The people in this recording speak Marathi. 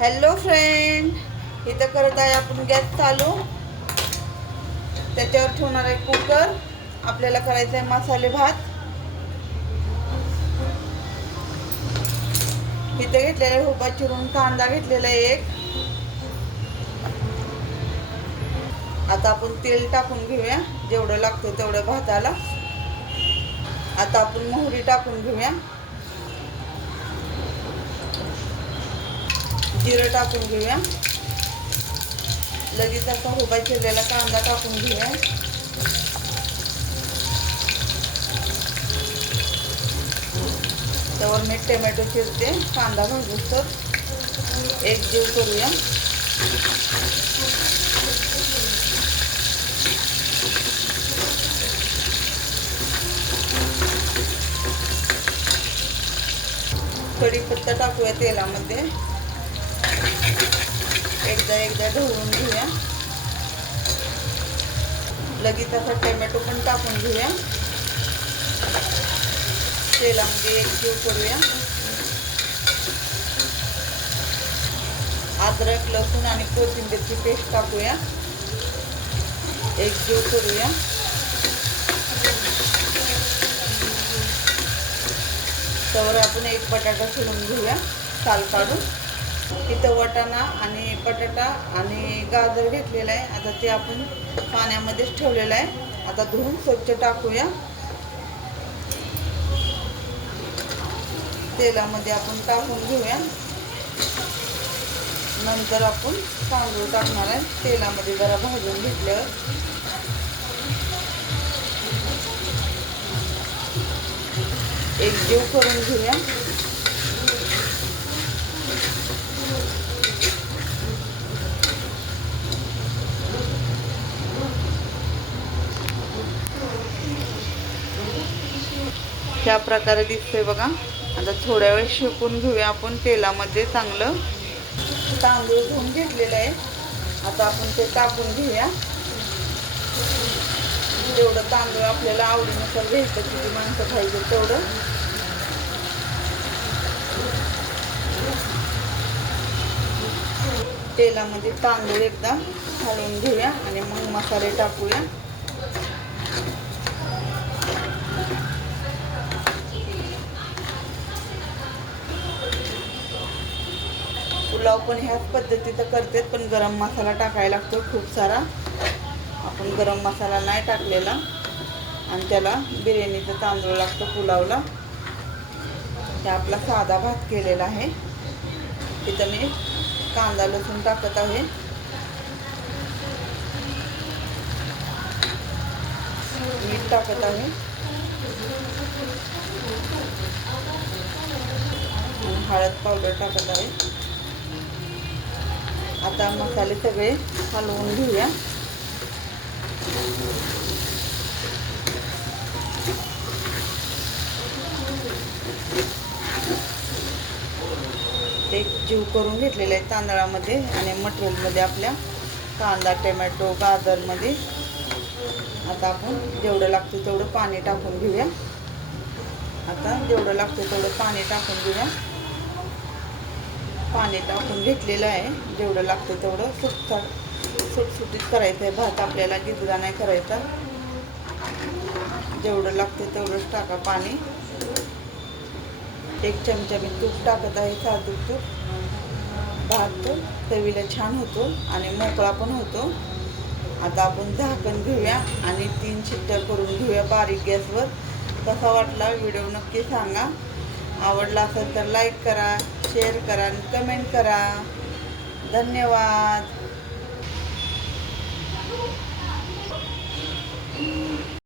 हॅलो फ्रेंड, इथं करत आहे आपण गॅस चालू. त्याच्यावर ठेवणार आहे कुकर. आपल्याला करायचं आहे मसाले भात. इथं घेतलेला आहे हुबा चिरून, कांदा घेतलेला आहे एक. आता आपण तेल टाकून घेऊया जेवढं लागतं तेवढं भाताला. आता आपण मोहरी टाकून घेऊया, जिरं टाकून घेऊया. लगेच असा हुबा चिरलेला कांदा टाकून घेऊया. त्यावर मी टोमॅटो चिरते, कांदा भाजूस तर एक जीव करूया. कढीपत्ता टाकूया तेलामध्ये. एकदा ढवळून घेऊया. लगेच असा टोमॅटो पण टाकून घेऊया. तेलामध्ये एक जीव करूया. अद्रक, लसूण आणि कोथिंबीरची पेस्ट टाकूया. एक जीव करूया. त्यावर आपण एक बटाटा सोलून घेऊया, साल काढून. इथं वाटाणा आणि बटाटा आणि गाजर घेतलेला आहे. आता ते आपण पाण्यामध्येच ठेवलेलं आहे. आता धुवून स्वच्छ टाकूया. तेलामध्ये आपण टाकून घेऊया. नंतर आपण तांदूळ टाकणार आहे. तेलामध्ये जरा भाजून घेतल्यावर एक जीव करून घेऊया. ह्या प्रकारे दिसतंय बघा. आता थोड्या वेळ शेकून घेऊया आपण तेलामध्ये चांगलं. तांदूळ धुवून घेतलेलं आहे. आता आपण ते टाकून घेऊया. जेवढं तांदूळ आपल्याला आवडीनुसार घ्यायचं, किती माणसं खायचं तेवढं. तेलामध्ये तांदूळ एकदा हलवून घेऊया आणि मग मसाले टाकूया. पुलाव पण ह्याच पद्धतीचं करतात, पण गरम मसाला टाकायला लागतो खूप सारा. आपण गरम मसाला नाही टाकलेला आणि त्याला बिर्याणीचा तांदूळ लागतो पुलावला. हे आपला साधा भात केलेला आहे. इथं मी कांदा लसूण टाकत आहे. मीठ टाकत आहे आणि हळद पावडर टाकत आहे. आता मसाले सगळे हलवून घेऊया. एक जीव करून घेतलेले आहे तांदळामध्ये आणि मटेरियलमध्ये आपल्या कांदा, टोमॅटो, गाजरमध्ये. आता आपण जेवढं लागतं तेवढं पाणी टाकून घेऊया. आता जेवढं लागतं तेवढं पाणी टाकून घेऊया. पाणी टाकून घेतलेलं आहे. जेवढं लागतं तेवढं सुटसुटीत करायचं आहे भात. आपल्याला गिजगा नाही करायचा. जेवढं लागतं तेवढंच टाका पाणी. एक चमचा मी तूप टाकत आहे, साधं तूप. भात चवीला छान होतो आणि मोकळा पण होतो. आता आपण झाकण घेऊया आणि 3 शिट्ट्या करून घेऊया बारीक गॅसवर. कसा वाटला व्हिडिओ नक्की सांगा. आवडला असेल तर लाईक करा, शेअर करा आणि कमेंट करा. धन्यवाद.